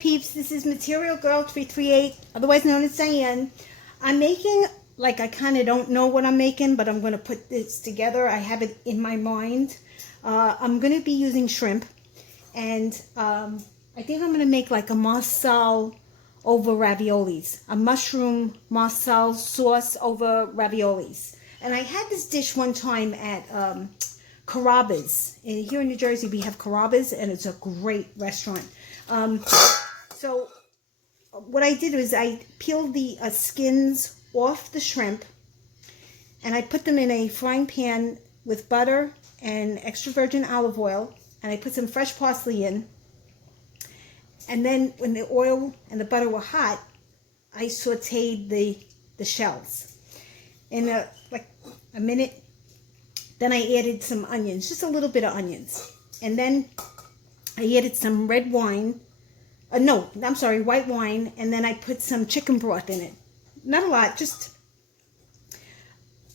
Peeps, this is Material Girl 338, otherwise known as Diane. I'm making, like, I kind of don't know what I'm making, but I'm going to put this together. I have it in my mind. I'm going to be using shrimp, and I think I'm going to make like a marsala over raviolis, a mushroom marsala sauce over raviolis. And I had this dish one time at Carrabba's. Here in New Jersey, we have Carrabba's, and it's a great restaurant. So what I did was I peeled the skins off the shrimp, and I put them in a frying pan with butter and extra virgin olive oil, and I put some fresh parsley in. And then when the oil and the butter were hot, I sauteed the shells in like a minute. Then I added some onions, just a little bit of onions, and then I added some red wine. White wine, and then I put some chicken broth in it. Not a lot, just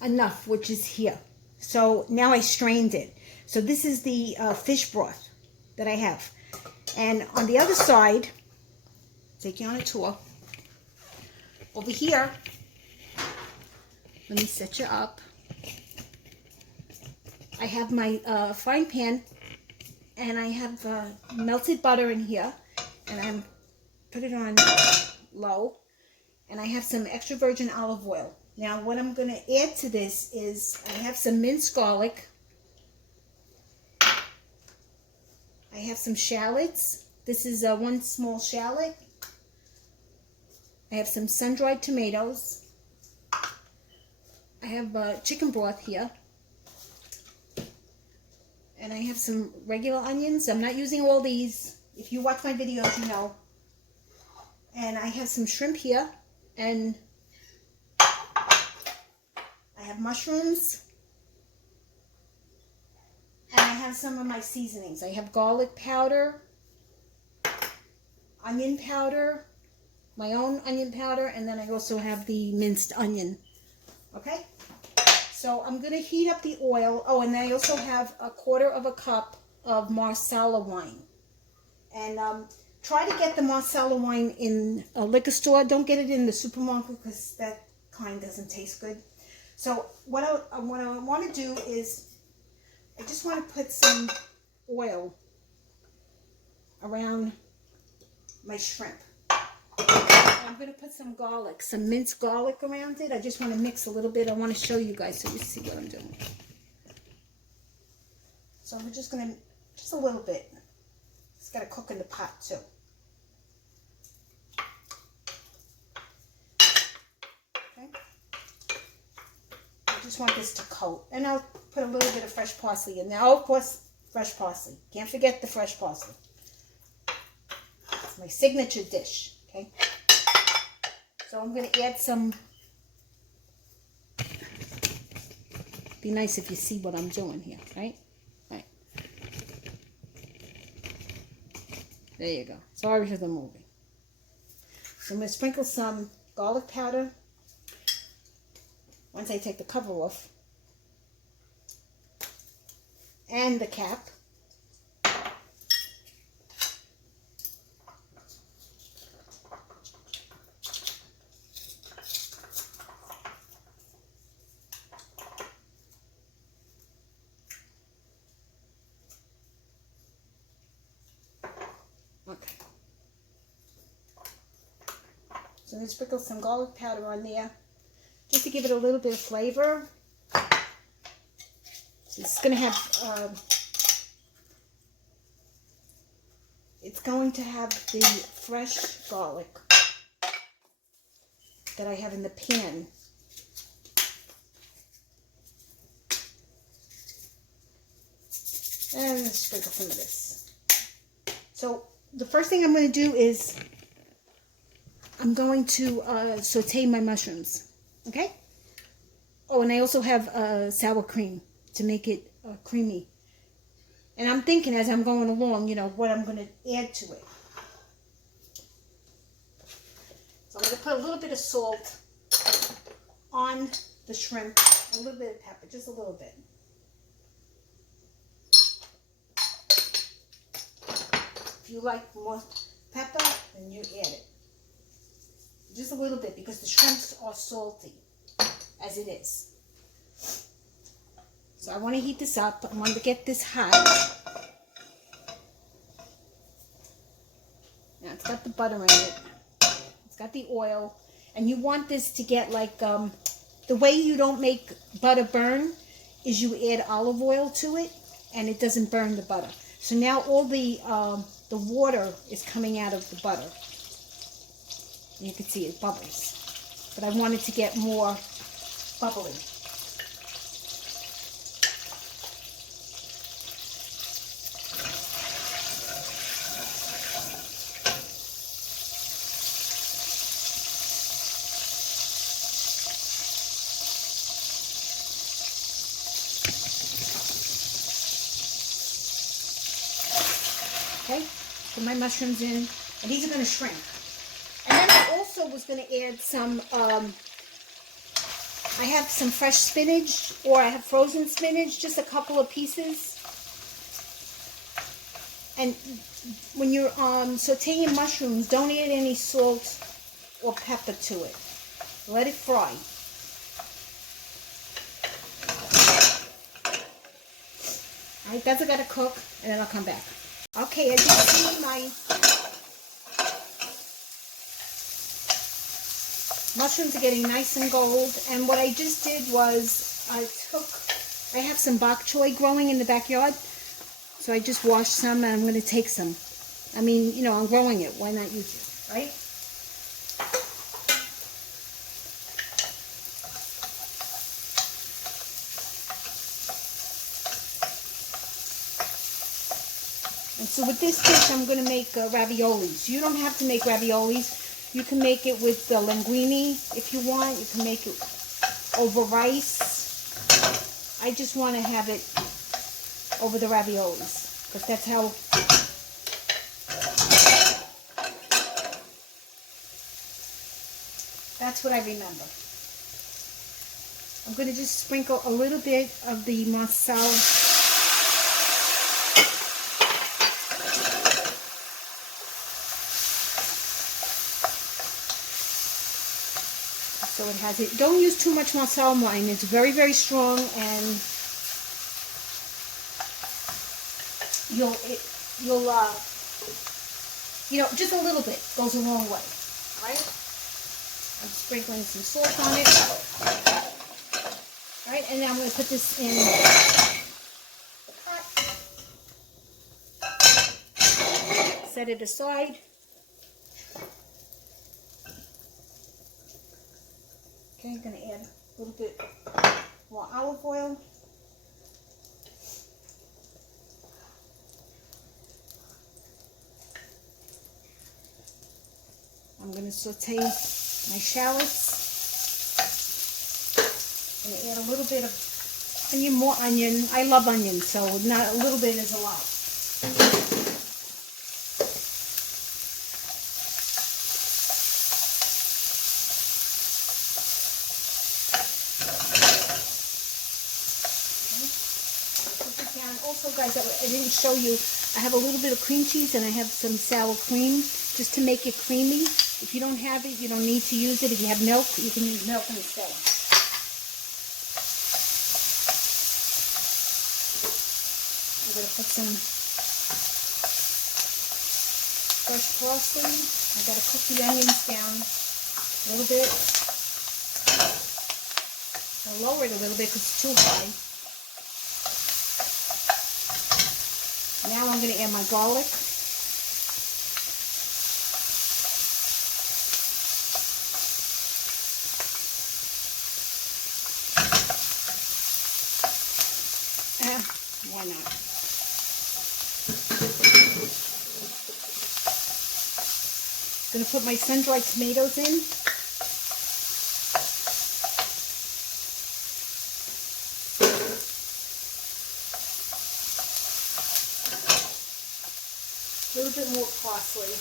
enough, which is here. So now I strained it. So this is the fish broth that I have. And on the other side, take you on a tour. Over here, let me set you up. I have my frying pan, and I have melted butter in here. And I put it on low, and I have some extra virgin olive oil. Now what I'm going to add to this is I have some minced garlic. I have some shallots. This is one small shallot. I have some sun-dried tomatoes. I have chicken broth here. And I have some regular onions. I'm not using all these. If you watch my videos, you know. And I have some shrimp here, and I have mushrooms, and I have some of my seasonings. I have garlic powder, onion powder, my own onion powder, and then I also have the minced onion. Okay? So I'm going to heat up the oil. Oh, and I also have 1/4 cup of Marsala wine. And try to get the Marsala wine in a liquor store. Don't get it in the supermarket because that kind doesn't taste good. So what I want to do is I just want to put some oil around my shrimp. And I'm going to put some garlic, some minced garlic around it. I just want to mix a little bit. I want to show you guys so you see what I'm doing. So I'm just going to, just a little bit. It's got to cook in the pot too. Okay. I just want this to coat. And I'll put a little bit of fresh parsley in there. Oh, of course, fresh parsley. Can't forget the fresh parsley. It's my signature dish. Okay. So I'm going to add some. Be nice if you see what I'm doing here, right? There you go. Sorry for the movie. So I'm going to sprinkle some garlic powder once I take the cover off. And the cap. Okay. So I'm going to sprinkle some garlic powder on there just to give it a little bit of flavor. So it's going to have, it's going to have the fresh garlic that I have in the pan. And let's sprinkle some of this. So the first thing I'm going to do is I'm going to saute my mushrooms, okay? Oh, and I also have sour cream to make it creamy. And I'm thinking as I'm going along, you know, what I'm going to add to it. So I'm going to put a little bit of salt on the shrimp, a little bit of pepper, just a little bit. If you like more pepper, then you add it. Just a little bit because the shrimps are salty as it is. So I want to heat this up. I want to get this hot. Now it's got the butter in it. It's got the oil. And you want this to get like, the way you don't make butter burn is you add olive oil to it and it doesn't burn the butter. So now all the water is coming out of the butter. You can see it bubbles. But I want it to get more bubbly. Okay, put my mushrooms in, and these are going to shrink. And then I also was going to add some, I have some fresh spinach, or I have frozen spinach, just a couple of pieces. And when you're sauteing mushrooms, don't add any salt or pepper to it. Let it fry. Alright, that's got to cook, and then I'll come back. Okay, as you can see, my mushrooms are getting nice and gold. And what I just did was I have some bok choy growing in the backyard. So I just washed some and I'm going to take some. I mean, you know, I'm growing it. Why not use it, right? And so with this dish, I'm going to make raviolis. You don't have to make raviolis. You can make it with the linguine if you want. You can make it over rice. I just want to have it over the raviolis because that's how that's what I remember. I'm going to just sprinkle a little bit of the marsala. So it has it. Don't use too much marsala wine. It's very, very strong, and you'll you know, just a little bit goes a long way. All right. I'm sprinkling some salt on it. All right, and now I'm going to put this in the pot. Set it aside. Okay, I'm going to add a little bit more olive oil. I'm going to saute my shallots. I'm going to add a little bit of onion, more onion. I love onion, so not a little bit is a lot. Also, guys, I didn't show you, I have a little bit of cream cheese and I have some sour cream just to make it creamy. If you don't have it, you don't need to use it. If you have milk, you can use milk instead. I'm going to put some fresh parsley. I've got to cook the onions down a little bit. I'll lower it a little bit because it's too high. Now I'm going to add my garlic. Why not? I'm going to put my sun-dried tomatoes in. A little bit more parsley.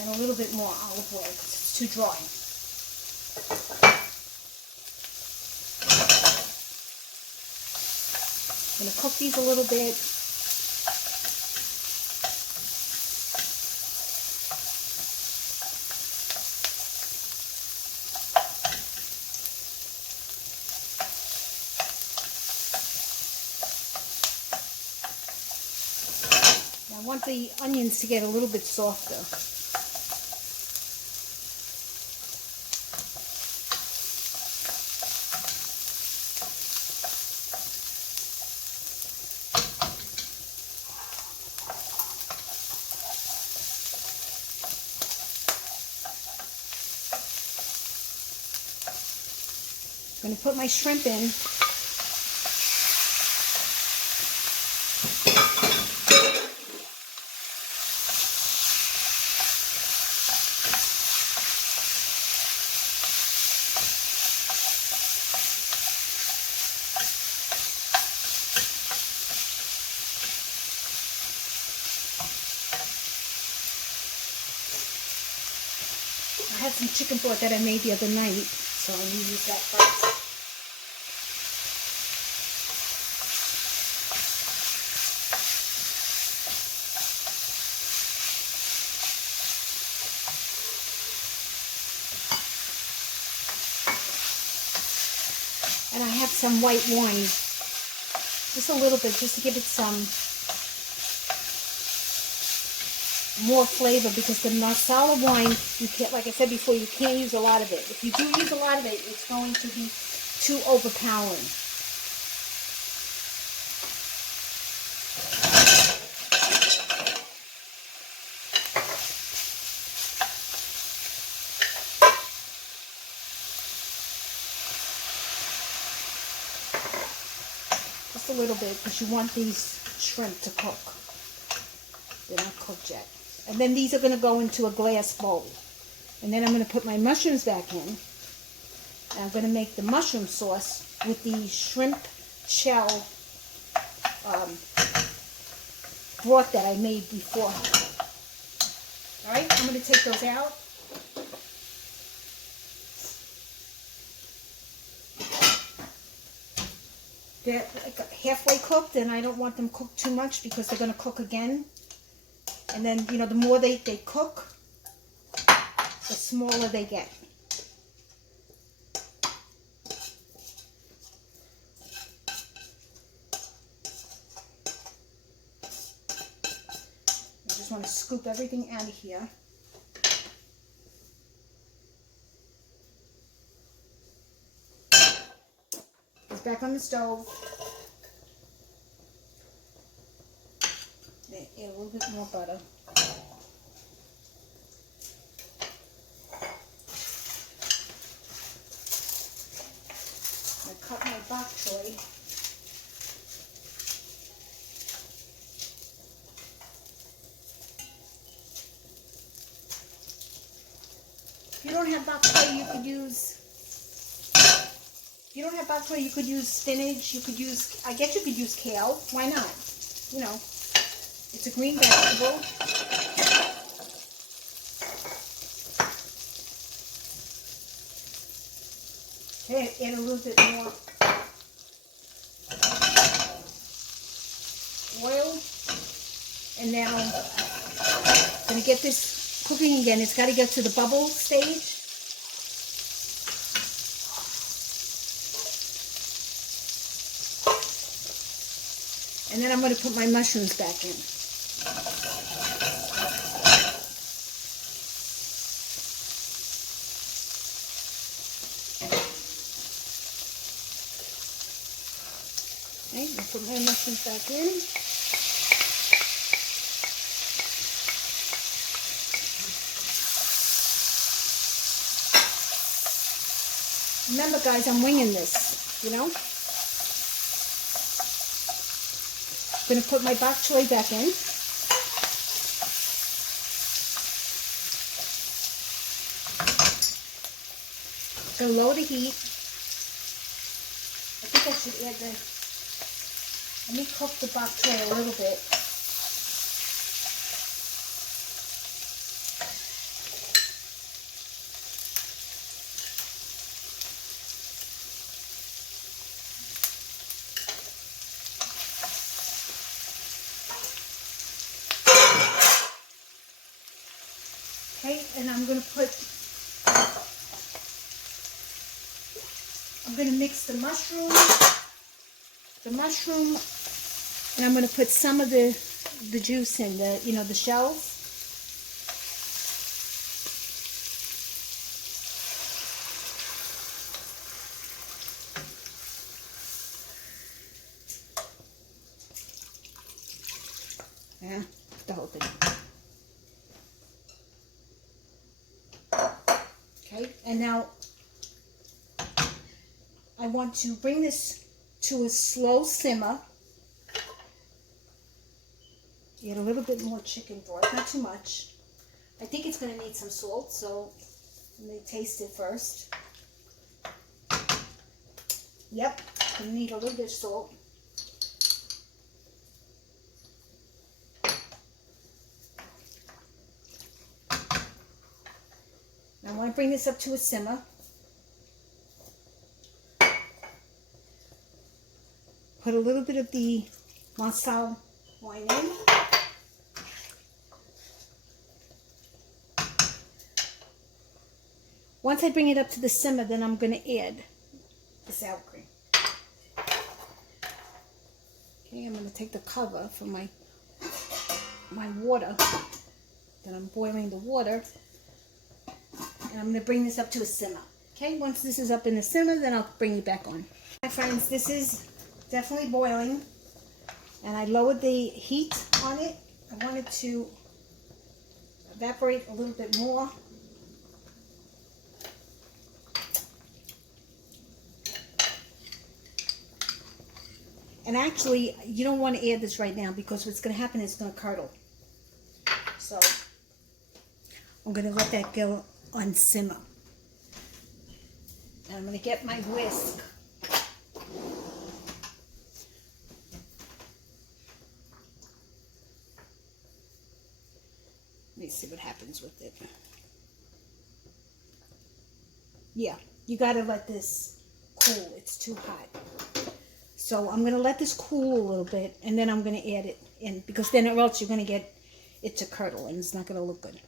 And a little bit more olive oil because it's too dry. I'm going to cook these a little bit. I want the onions to get a little bit softer. I'm going to put my shrimp in. I had some chicken broth that I made the other night, so I'm going to use that first. And I have some white wine, just a little bit, just to give it some more flavor, because the marsala wine, you can't, like I said before, you can't use a lot of it. If you do use a lot of it, it's going to be too overpowering. Just a little bit, because you want these shrimp to cook. They're not cooked yet. And then these are going to go into a glass bowl. And then I'm going to put my mushrooms back in. And I'm going to make the mushroom sauce with the shrimp shell broth that I made before. Alright, I'm going to take those out. They're like halfway cooked, and I don't want them cooked too much because they're going to cook again. And then, you know, the more they cook, the smaller they get. I just want to scoop everything out of here. It's back on the stove. Add a little bit more butter. I cut my bok choy. If you don't have bok choy, you could use. If you don't have bok choy, you could use spinach. You could use. I guess you could use kale. Why not? You know. It's a green vegetable. Okay, add a little bit more oil. And now I'm going to get this cooking again. It's got to get to the bubble stage. And then I'm going to put my mushrooms back in. Okay, I'll put my mushrooms back in. Remember, guys, I'm winging this, you know? I'm going to put my bok choy back in. I'm going to lower the heat. I think I should add the... Let me cook the bok choy a little bit. Okay, and I'm going to mix the mushroom, and I'm going to put some of the juice in, the shells. Yeah, the whole thing. Okay, and now I want to bring this to a slow simmer. Get a little bit more chicken broth, not too much. I think it's going to need some salt, so let me taste it first. Yep, going to need a little bit of salt. Now I want to bring this up to a simmer. Put a little bit of the MARSALA wine in. Once I bring it up to the simmer, then I'm going to add the sour cream. Okay, I'm going to take the cover from my water. Then I'm boiling the water. And I'm going to bring this up to a simmer. Okay, once this is up in the simmer, then I'll bring it back on. My friends, this is definitely boiling. And I lowered the heat on it. I want it to evaporate a little bit more. And actually, you don't want to add this right now because what's going to happen is it's going to curdle. So, I'm going to let that go on simmer. And I'm going to get my whisk. Let me see what happens with it. Yeah, you got to let this cool. It's too hot. So I'm going to let this cool a little bit, and then I'm going to add it in, because then or else you're going to get it to curdle, and it's not going to look good.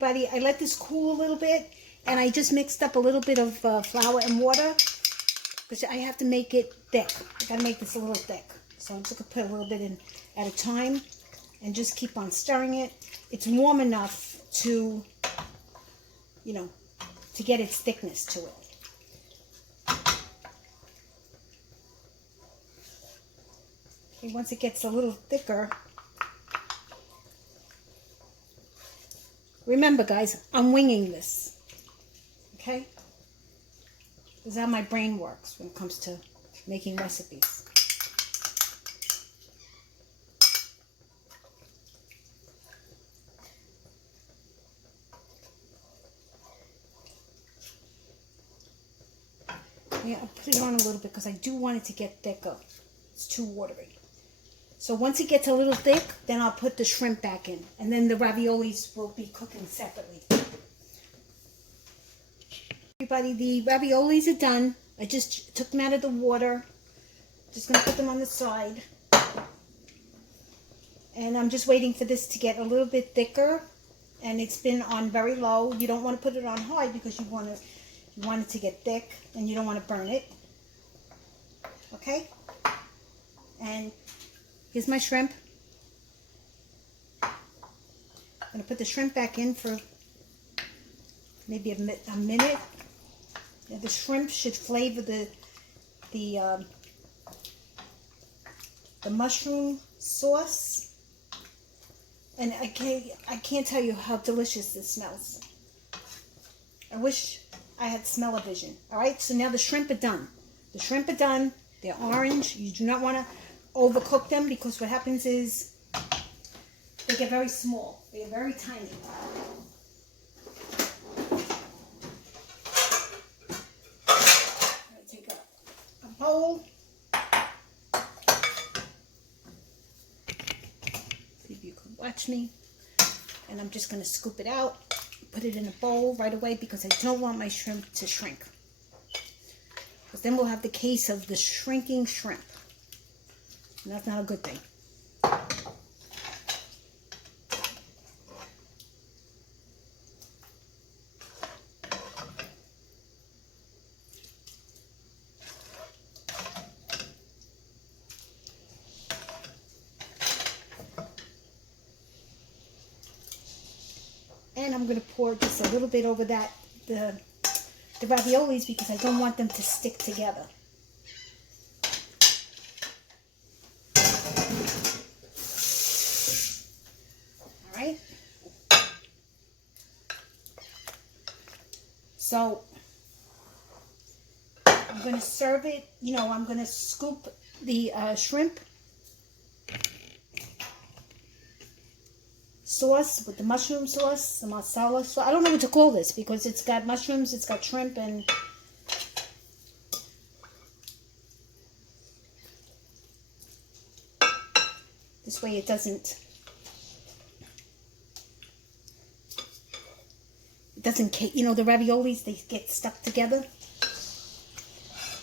Buddy, I let this cool a little bit, and I just mixed up a little bit of flour and water, because I have to make it thick. I got to make this a little thick. So I'm just going to put a little bit in at a time, and just keep on stirring it. It's warm enough to, to get its thickness to it. Okay, once it gets a little thicker, remember guys, I'm winging this, okay? This is how my brain works when it comes to making recipes. Yeah, I'll put it on a little bit because I do want it to get thicker. It's too watery. So once it gets a little thick, then I'll put the shrimp back in. And then the raviolis will be cooking separately. Everybody, the raviolis are done. I just took them out of the water. Just going to put them on the side. And I'm just waiting for this to get a little bit thicker. And it's been on very low. You don't want to put it on high because you want it to get thick and you don't want to burn it. Okay? And here's my shrimp. I'm going to put the shrimp back in for maybe a minute. Yeah, the shrimp should flavor the mushroom sauce. And I can't tell you how delicious this smells. I wish I had smell-o-vision. Alright, so now the shrimp are done. The shrimp are done. They're orange. You do not want to overcook them because what happens is they get very small. They get very tiny. I'm going to take a bowl. See if you can watch me. And I'm just going to scoop it out. Put it in a bowl right away because I don't want my shrimp to shrink. Because then we'll have the case of the shrinking shrimp. And that's not a good thing. And I'm going to pour just a little bit over that, the raviolis, because I don't want them to stick together. All right. So I'm going to serve it, you know, I'm going to scoop the shrimp sauce with the mushroom sauce, the marsala sauce. I don't know what to call this because it's got mushrooms, it's got shrimp, and this way it doesn't you know, the raviolis, they get stuck together.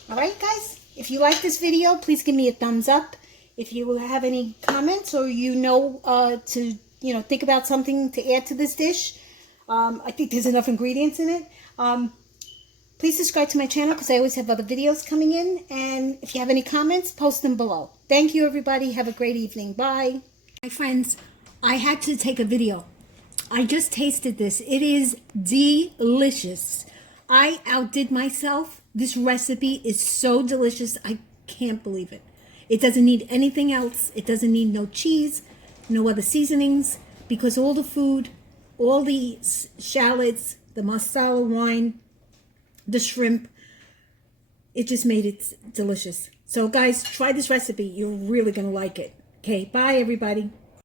All right, guys, if you like this video, please give me a thumbs up. If you have any comments or you know to, you know, think about something to add to this dish, I think there's enough ingredients in it. Please subscribe to my channel because I always have other videos coming in. And if you have any comments, post them below. Thank you, everybody. Have a great evening. Bye. My friends, I had to take a video. I just tasted this. It is delicious. I outdid myself. This recipe is so delicious. I can't believe it. It doesn't need anything else. It doesn't need no cheese, no other seasonings, because all the food, all the shallots, the marsala wine, the shrimp, it just made it delicious. So guys, try this recipe. You're really going to like it. Okay, bye everybody.